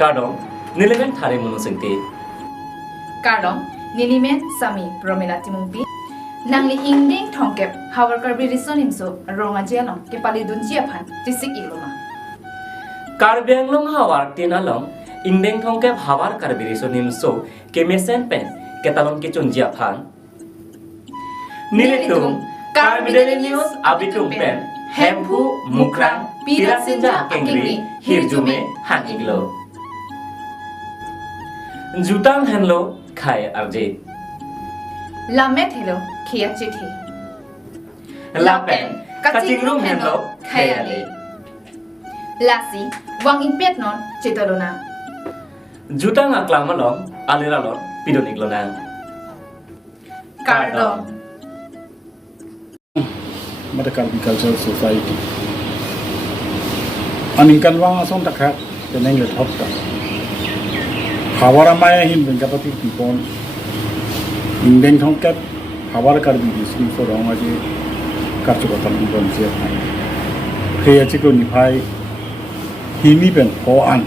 Kadong, nilemen thare munusengti. Kadong, nilimen sami promela timungpi. Nangli ingding thongkep hawar karbi risonimso ronga jelong kepali dunjia phan tisik iluma. Karbianglong hawar tinalong, ingdeng thongkep hawar karbiriso nimso kemesen pen ketalong kechunjia phan. Nilitung, karbideli news abitung pen, hempu mukrang pirasinja kengri hirjume hangiglo. Jutang henlo khai arje. Lamet helo kia chithi. Lapen kachingrum henlo khai ale. Lasi wang impet non chitoluna. Jutang aklamalong aliralon pidoniglona. Kardong. Mata Cultural Society. Aningkan wang asong takhat teneng le thop ka. Hawara maya hin ben kapati tipon. Indeng thongkat hawar karbi dismi for rong aje karchu batam bon je. Khaya chiklo niphai himi ben ho an.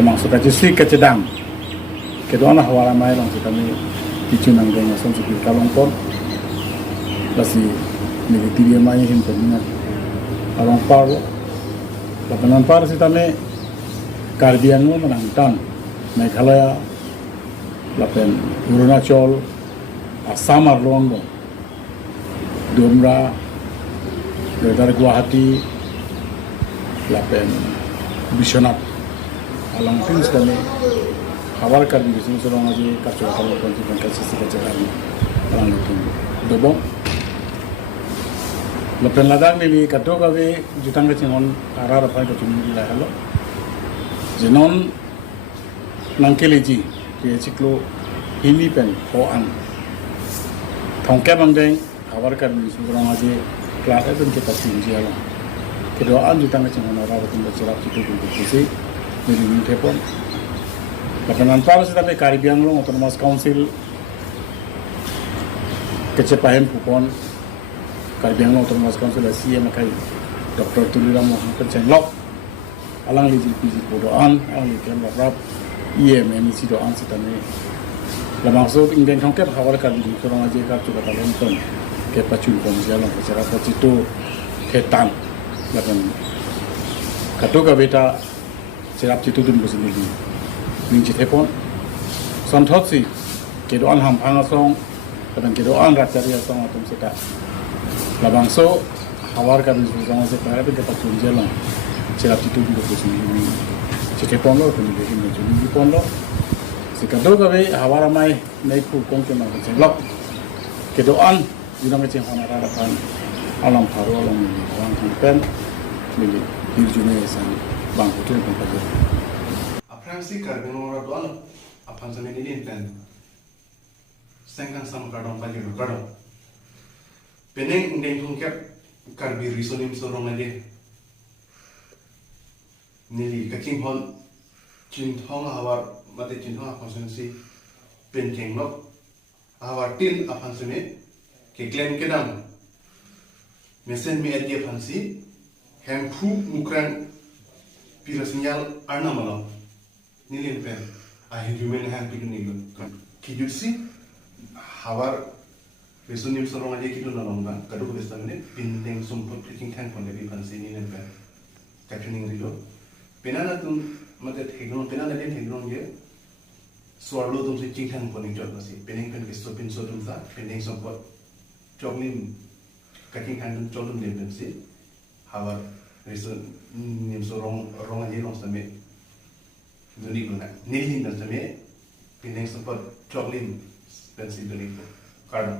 Lemang suka jisi kecedang. Kedua hawara maya long sekami dichunang deng asong sikil kalong pon. Lasi negatif mai hin penina along paro lapanan par sitame karbiango menangtan Meghalaya lapen Arunachal Assam arlongo Dumra dari Guwahati lapen Bishonat along pins kami hawar karbi bisnis orang aja kacau kalau konsipan kasih kami alang itu dobong Lepen ladang ni kato kawe jutang ke cingon arah apa itu cumi lah halo. Jenon nangkeleji ke ciklo himi pen hoan. Thongke bangdeng awar kan ni seorang aja kelas itu kita tinggi alam. Kedoaan jutang ke cingon arah itu bercerap itu untuk kisi jadi ni tepon. Lepen anpar setapi Caribbean lo Autonomous Council kecepahen pupon Caribbean Autonomous Council Asia makai Dr. Tulira Muhammad Chenglok alang li jilpi doan alang li kan rap MEC doan sitane la maksud ingin thongkep hawar kan di kurang aja ka cuba talonton ke pacul kon jalan secara pacito ketan lakan katoga beta serap citu dun bosini ning citepon santhotsi ke doan ham phangasong kadang ke doan racaria song atom seta Labangso hawar kami sama sekarang itu kita tunjukkan cerap itu untuk bersih cekep pondok pendidikan menjadi pondok sekarang kami hawar ramai naik pukong ke mana celok kedoan jurang kecil hana harapan alam haru alam ini orang kampen milik dirjune san bangku itu yang pakai apa sih karben orang doan apa yang ini dan sengkang sama kadang pagi kadang Peneng indeng thongkep karbi risonim sorong aje nili kaking hon cinthong hawar mate cinthong apansensi penkeng nok hawar til apansene ke klen kedam mesen me adie fansi hempu mukran pira sinyal arna malo nilin pen ahi human hampi nigo kijutsi hawar Besunim sorong aja gitu nolong bang, kadang kita ini pindeng sumput kicking tank pun lebih fancy ini nempel, captioning rilo. Penana tuh mata teknologi, penana dia teknologi, suarlo tuh si kicking tank pun yang jual masih, peneng pen kesopin sotum sa, pendeng sumput, coklim, kicking tank tuh colum dia pensi, hawar besunim sorong aja long sampai, duni guna, nilin dan sampai, pendeng sumput coklim pensi duni, karena